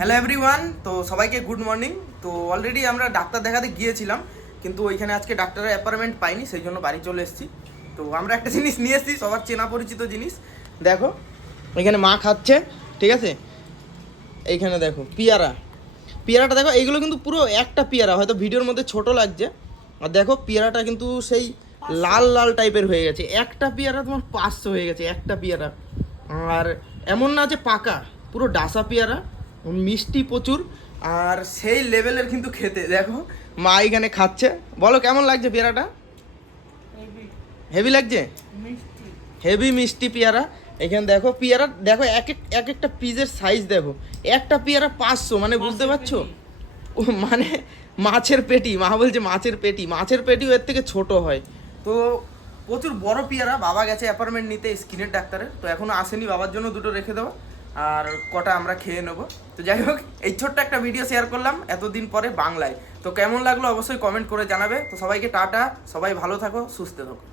Hello everyone, তো সবাইকে good morning. তো অলরেডি আমরা ডাক্তার দেখাতে গিয়েছিলাম, কিন্তু ওইখানে আজকে ডাক্তারের অ্যাপয়েন্টমেন্ট পাইনি, সেই জন্য বাড়ি চলে এসেছি। তো আমরা একটা জিনিস নিয়ে এসেছি, সবার চেনা পরিচিত জিনিস। দেখো এখানে মা খাচ্ছে, ঠিক আছে। এইখানে দেখো পিয়ারাটা দেখো, এইগুলো কিন্তু পুরো একটা পিয়ারা, হয়তো ভিডিওর মধ্যে ছোট লাগছে। আর দেখো পিয়ারাটা কিন্তু সেই লাল লাল টাইপের হয়ে গেছে। একটা পিয়ারা তোমার 500 হয়ে গেছে, একটা পিয়ারা। আর এমন না যে পাকা, পুরো ডাসা পেয়ারা, মিষ্টি প্রচুর, আর সেই লেভেলের কিন্তু খেতে। দেখো মা এখানে খাচ্ছে, বলো কেমন লাগছে পেয়ারাটা? হেভি লাগছে, হেভি মিষ্টি পেয়ারা। এখানে দেখো পেয়ারা, দেখো এক একটা পিসের সাইজ দেখো। একটা পেয়ারা 500, মানে বুঝতে পারছো? ও মানে মাছের পেটি, মা বলছে মাছের পেটিও এর থেকে ছোট হয়। তো প্রচুর বড় পেয়ারা। বাবা গেছে অ্যাপয়েন্টমেন্ট নিতে স্কিনের ডাক্তারের, তো এখনও আসেনি, বাবার জন্য দুটো রেখে দেবো, আর কটা আমরা খেয়ে নেবো। তো যাই হোক, এই ছোট্ট একটা ভিডিও শেয়ার করলাম এতদিন পরে বাংলায়। তো কেমন লাগলো অবশ্যই কমেন্ট করে জানাবে। তো সবাইকে টাটা, সবাই ভালো থাকো, সুস্থ থাকো।